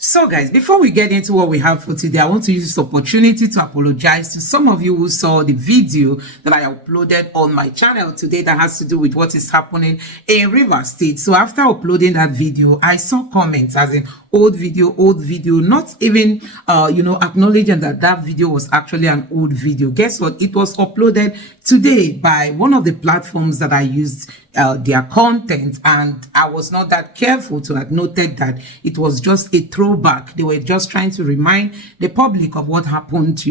So guys, before we get into what we have for today, I want to use this opportunity to apologize to some of you who saw the video that I uploaded on my channel today that has to do with what is happening in Rivers State. So after uploading that video, I saw comments as in old video, not even acknowledging that that video was actually an old video. Guess what? It was uploaded today by one of the platforms that I used their content, and I was not that careful to have noted that it was just a throwback. They were just trying to remind the public of what happened,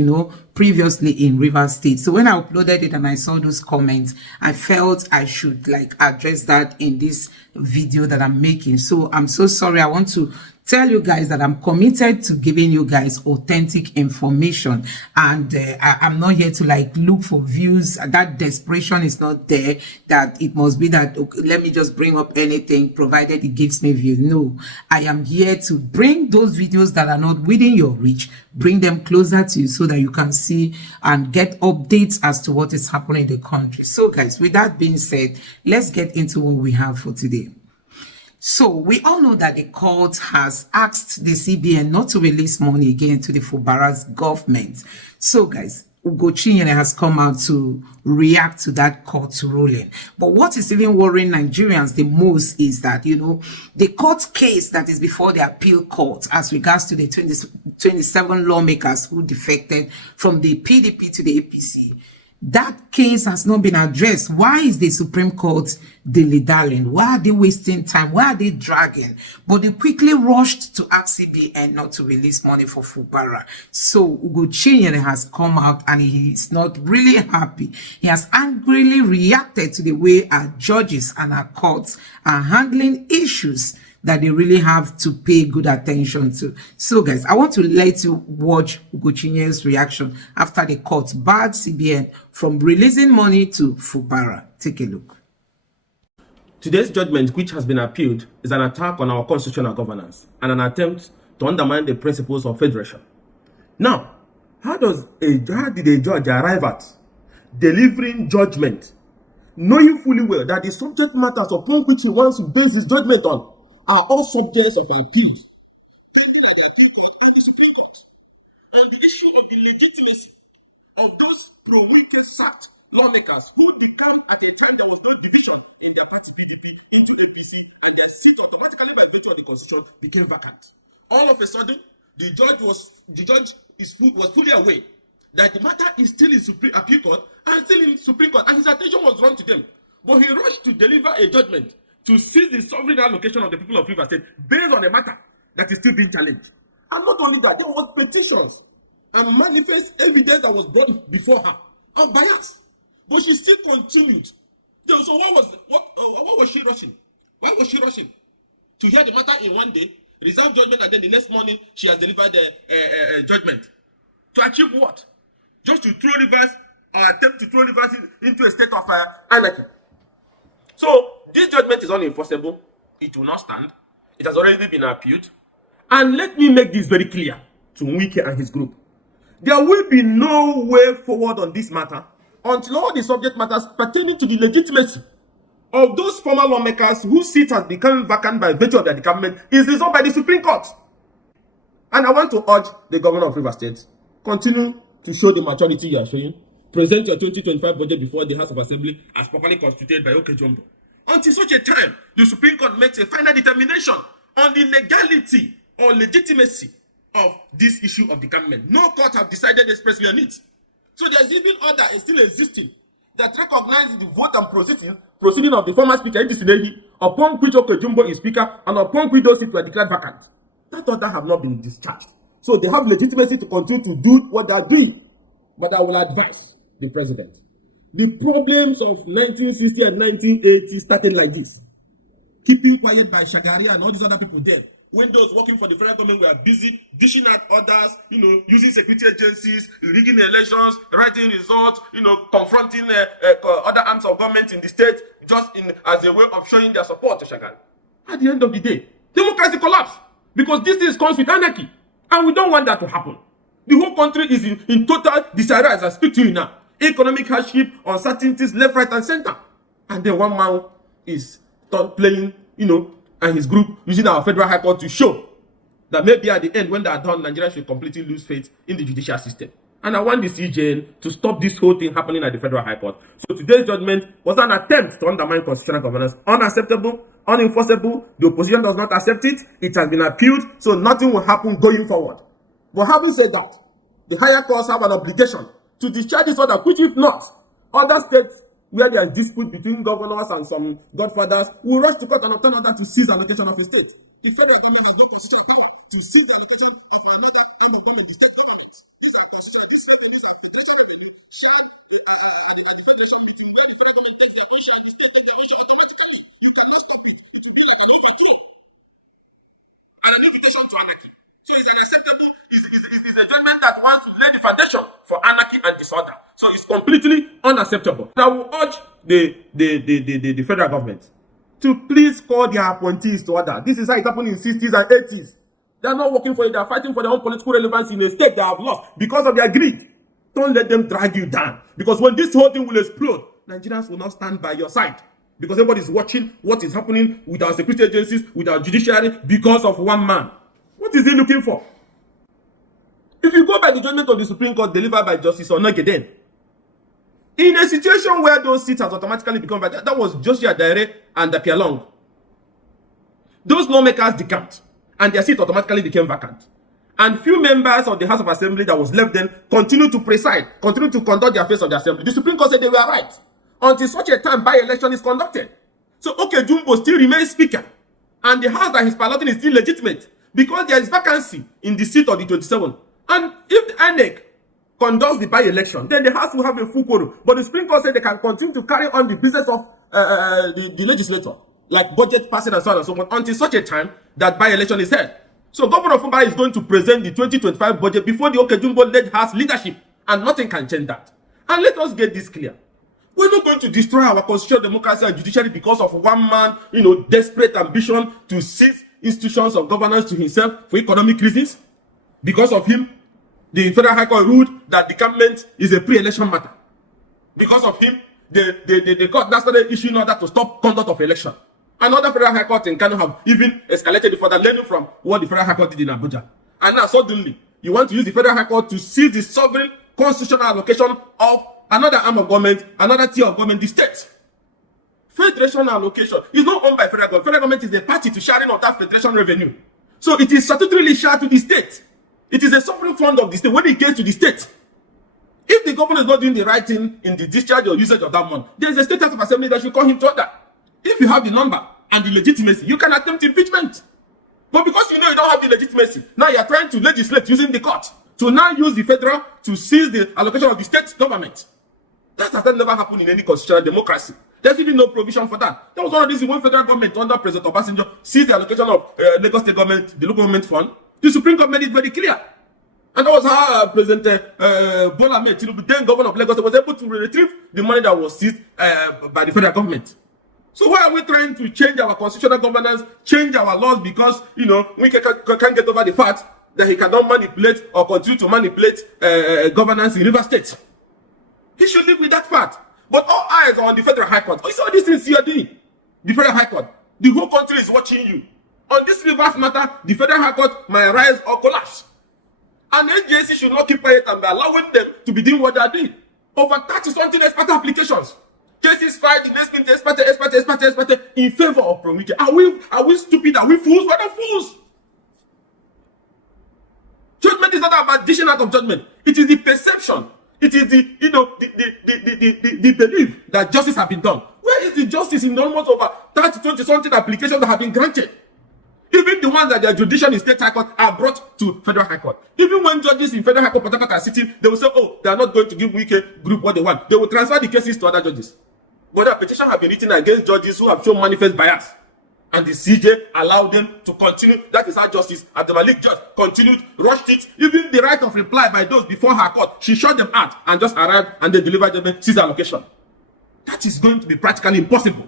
previously in Rivers State. So when I uploaded it and I saw those comments, I felt I should address that in this video that I'm making. So I'm so sorry. I want to tell you guys that I'm committed to giving you guys authentic information, and I'm not here to look for views. That desperation is not there, that it must be that, okay, let me just bring up anything provided it gives me views. No, I am here to bring those videos that are not within your reach, bring them closer to you so that you can see and get updates as to what is happening in the country. So guys, with that being said, let's get into what we have for today. So we all know that the court has asked the CBN not to release money again to the FUBARA's government. So guys, Ugochinyere has come out to react to that court ruling. But what is even worrying Nigerians the most is that, the court case that is before the appeal court as regards to the 27 lawmakers who defected from the PDP to the APC, that case has not been addressed. Why is the Supreme Court dilly-dallying? Why are they wasting time? Why are they dragging? But they quickly rushed to ask CBN not to release money for FUBARA. So Ugochinyere has come out and he is not really happy. He has angrily reacted to the way our judges and our courts are handling issues that they really have to pay good attention to. So guys, I want to let you watch Ugochinyere's reaction after the court barred CBN from releasing money to FUBARA. Take a look. Today's judgment, which has been appealed, is an attack on our constitutional governance and an attempt to undermine the principles of federation. Now, how did a judge arrive at delivering judgment, knowing fully well that the subject matters upon which he wants to base his judgment on are all subjects of appeal, pending at the appeal court and the Supreme Court? And the issue of the legitimacy of those pro-Wike-sacked lawmakers who decamped at a time there was no division in their party PDP into APC, and their seat automatically by virtue of the constitution became vacant. All of a sudden, the judge was fully aware that the matter is still in appeal court and still in Supreme Court, and his attention was drawn to them. But he rushed to deliver a judgment to seize the sovereign allocation of the people of Rivers State based on a matter that is still being challenged. And not only that, there was petitions and manifest evidence that was brought before her of bias. But she still continued. So what was she rushing? Why was she rushing? To hear the matter in one day, reserve judgment, and then the next morning she has delivered the judgment. To achieve what? Just to throw Rivers, or attempt to throw Rivers into a state of anarchy. So this judgment is unenforceable. It will not stand. It has already been appealed. And let me make this very clear to Wike and his group. There will be no way forward on this matter until all the subject matters pertaining to the legitimacy of those former lawmakers whose seat has become vacant by virtue of their decampment is resolved by the Supreme Court. And I want to urge the governor of Rivers State, continue to show the maturity you are showing. Present your 2025 budget before the House of Assembly as properly constituted by Ugochinyere. Until such a time, the Supreme Court makes a final determination on the legality or legitimacy of this issue of decampment. No court have decided expressly on it. So there's even order is still existing that recognizes the vote and proceeding of the former speaker, upon which Ugochinyere is speaker and upon which those seats were declared vacant. That order have not been discharged. So they have legitimacy to continue to do what they are doing. But I will advise the president. The problems of 1960 and 1980 started like this. Keeping quiet by Shagari and all these other people there. When those working for the federal government were busy dishing out orders, using security agencies, rigging elections, writing results, confronting other arms of government in the state, just as a way of showing their support to Shagari. At the end of the day, democracy collapsed because this thing comes with anarchy, and we don't want that to happen. The whole country is in total disarray as I speak to you now. Economic hardship, uncertainties, left, right, and center. And then one man is playing, and his group using our federal high court to show that maybe at the end, when they are done, Nigeria should completely lose faith in the judicial system. And I want the CJN to stop this whole thing happening at the Federal High Court. So today's judgment was an attempt to undermine constitutional governance. Unacceptable, unenforceable. The opposition does not accept it. It has been appealed, so nothing will happen going forward. But having said that, the higher courts have an obligation to discharge this order, which if not, other states where there is dispute between governors and some godfathers will rush to court and obtain order to seize allocation of a state. The federal government has no constitutional power to seize the allocation of another arm of government, the state government. These are constitutional, these revenues are federation revenue, shall the federation meeting where the federal government takes their own share, the state takes their own share automatically. You cannot stop it. It will be like an overthrow and an invitation to anarchy. So it's an acceptable, is a judgment that wants to lay the foundation for anarchy and disorder. So it's completely unacceptable. I will urge the federal government to please call their appointees to order. This is how it happened in 60s and 80s. They are not working for it. They are fighting for their own political relevance in a state they have lost because of their greed. Don't let them drag you down. Because when this whole thing will explode, Nigerians will not stand by your side. Because everybody is watching what is happening with our security agencies, with our judiciary, because of one man. What is he looking for? If you go by the judgment of the Supreme Court delivered by Justice Onageden, in a situation where those seats has automatically become vacant, that was Joshua Daire and Dapialong. Those lawmakers decamped, and their seat automatically became vacant. And few members of the House of Assembly that was left then continued to preside, continued to conduct the affairs of the Assembly. The Supreme Court said they were right until such a time by-election is conducted. So, okay, Jumbo still remains Speaker, and the House that he's piloting is still legitimate because there is vacancy in the seat of the 27. And if the INEC conducts the by-election, then the House will have a full quorum. But the Supreme Court said they can continue to carry on the business of the legislator, like budget passing and so on and so forth, until such a time that by-election is held. So Governor FUBARA is going to present the 2025 budget before the Okejumbo-led House leadership, and nothing can change that. And let us get this clear. We're not going to destroy our constitutional democracy and judiciary because of one man, desperate ambition to seize institutions of governance to himself for economic reasons. Because of him, the Federal High Court ruled that the government is a pre-election matter. Because of him, the court now started issuing order to stop conduct of election. Another Federal High Court in Kano have even escalated it further, learning from what the Federal High Court did in Abuja. And now suddenly, you want to use the Federal High Court to seize the sovereign constitutional allocation of another arm of government, another tier of government, the state. Federation allocation is not owned by federal government. Federal government is a party to sharing of that federation revenue. So it is statutorily shared to the state. It is a sovereign fund of the state when it gets to the state. If the governor is not doing the right thing in the discharge or usage of that money, there is a state house of assembly that should call him to order. If you have the number and the legitimacy, you can attempt impeachment. But because you don't have the legitimacy, now you are trying to legislate using the court to now use the federal to seize the allocation of the state government. That has never happened in any constitutional democracy. There's really no provision for that. That was one of the reasons when federal government under President Obasanjo seized the allocation of Lagos State government, the local government fund. The Supreme Court made it very clear. And that was how President Bola Ahmed Tinubu, then governor of Lagos, was able to retrieve the money that was seized by the federal government. So why are we trying to change our constitutional governance, change our laws because, we can't get over the fact that he cannot manipulate or continue to manipulate governance in River State? He should live with that fact. But all eyes are on the Federal High Court. You see all these things you are doing. The Federal High Court. The whole country is watching you. On this Rivers matter, the Federal High Court might rise or collapse. And the NJC should not keep quiet and be allowing them to be doing what they are doing. Over 30-something expert applications. Cases filed in expert in favor of Pro-Wike. Are we stupid? Are we fools? We're not fools. Judgment is not about dishing out of judgment. It is the perception. It is the belief that justice has been done. Where is the justice in almost over 30-20-something applications that have been granted? Even the ones that the judicial in state high court are brought to federal high court. Even when judges in federal high court are sitting, they will say, oh, they are not going to give Wike group what they want. They will transfer the cases to other judges. But the petition have been written against judges who have shown manifest bias. And the CJ allowed them to continue. That is how justice at the Malik judge continued, rushed it. Even the right of reply by those before her court, she shut them out and just arrived and they delivered judgment, seized allocation. That is going to be practically impossible.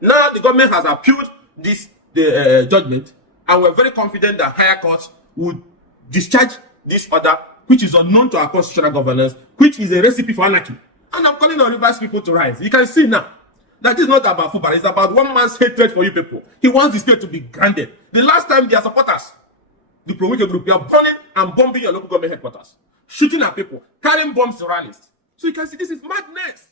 Now the government has appealed this judgment, and we're very confident that higher courts would discharge this order, which is unknown to our constitutional governance, which is a recipe for anarchy. And I'm calling on Rivers people to rise. You can see now that this is not about FUBARA, it's about one man's hatred for you people. He wants the state to be grounded. The last time their supporters Pro-Wike group, you are burning and bombing your local government headquarters, shooting at people, carrying bombs to rallies. So you can see this is madness.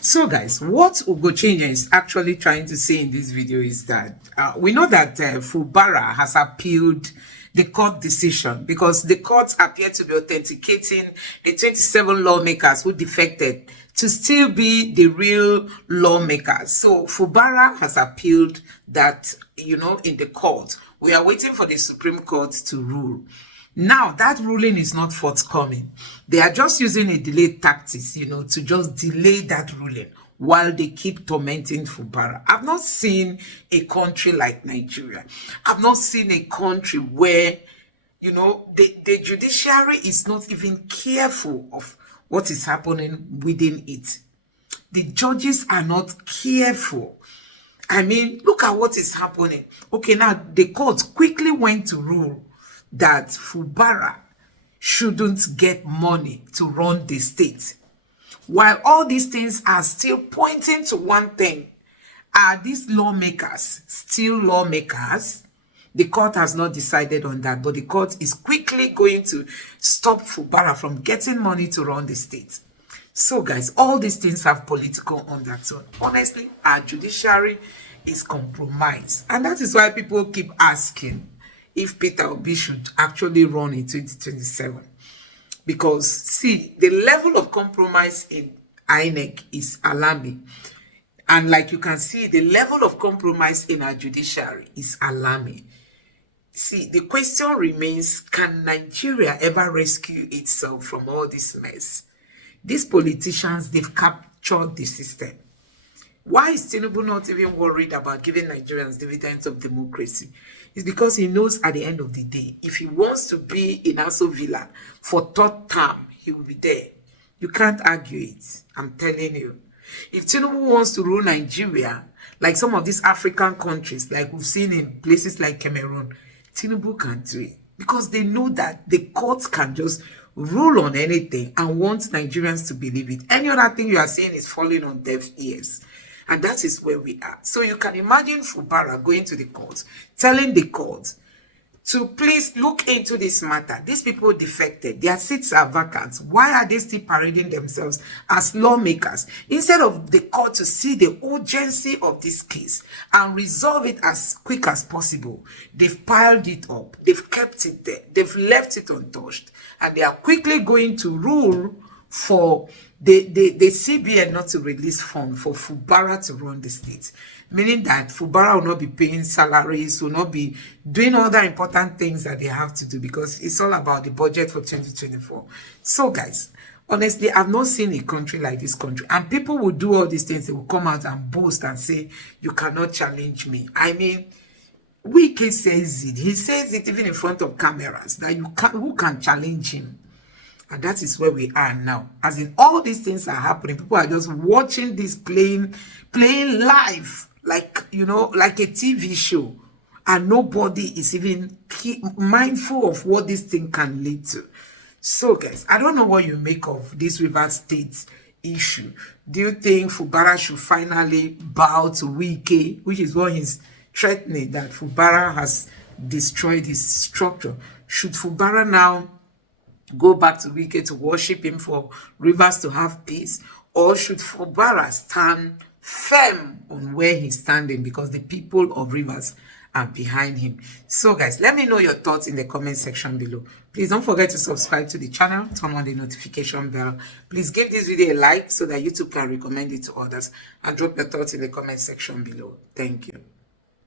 So guys, what Ugochinyere is actually trying to say in this video is that we know that FUBARA has appealed the court decision because the courts appear to be authenticating the 27 lawmakers who defected to still be the real lawmakers. So FUBARA has appealed that, in the court. We are waiting for the Supreme Court to rule. Now, that ruling is not forthcoming. They are just using a delayed tactics, to just delay that ruling while they keep tormenting FUBARA. I've not seen a country like Nigeria. I've not seen a country where, the judiciary is not even careful of what is happening within it. The judges are not careful. I mean, look at what is happening. Okay, now the court quickly went to rule that FUBARA shouldn't get money to run the state. While all these things are still pointing to one thing, are these lawmakers still lawmakers? The court has not decided on that, but the court is quickly going to stop FUBARA from getting money to run the state. So guys, all these things have political undertone. Honestly, our judiciary is compromised. And that is why people keep asking if Peter Obi should actually run in 2027. Because, see, the level of compromise in INEC is alarming. And like you can see, the level of compromise in our judiciary is alarming. See, the question remains, can Nigeria ever rescue itself from all this mess? These politicians, they've captured the system. Why is Tinubu not even worried about giving Nigerians dividends of democracy? It's because he knows at the end of the day, if he wants to be in Aso Villa for third term, he will be there. You can't argue it. I'm telling you. If Tinubu wants to rule Nigeria, like some of these African countries, like we've seen in places like Cameroon, Tinubu can do it. Because they know that the courts can just rule on anything and want Nigerians to believe it. Any other thing you are saying is falling on deaf ears. And that is where we are. So you can imagine FUBARA going to the court, telling the court to please look into this matter. These people defected. Their seats are vacant. Why are they still parading themselves as lawmakers? Instead of the court to see the urgency of this case and resolve it as quick as possible, they've piled it up. They've kept it there. They've left it untouched. And they are quickly going to rule for the CBN not to release funds for FUBARA to run the state. Meaning that FUBARA will not be paying salaries, will not be doing other important things that they have to do because it's all about the budget for 2024. So guys, honestly, I've not seen a country like this country. And people will do all these things. They will come out and boast and say, you cannot challenge me. I mean, Wike says it. He says it even in front of cameras that who can challenge him? And that is where we are now. As in, all these things are happening. People are just watching this playing live, like, like a TV show. And nobody is even mindful of what this thing can lead to. So, guys, I don't know what you make of this Rivers State issue. Do you think FUBARA should finally bow to Wike, which is what he's threatening, that FUBARA has destroyed his structure? Should FUBARA now go back to Wike to worship him for Rivers to have peace? Or should FUBARA stand firm on where he's standing because the people of Rivers are behind him? So guys, let me know your thoughts in the comment section below. Please don't forget to subscribe to the channel, turn on the notification bell. Please give this video a like so that YouTube can recommend it to others, and drop your thoughts in the comment section below. Thank you.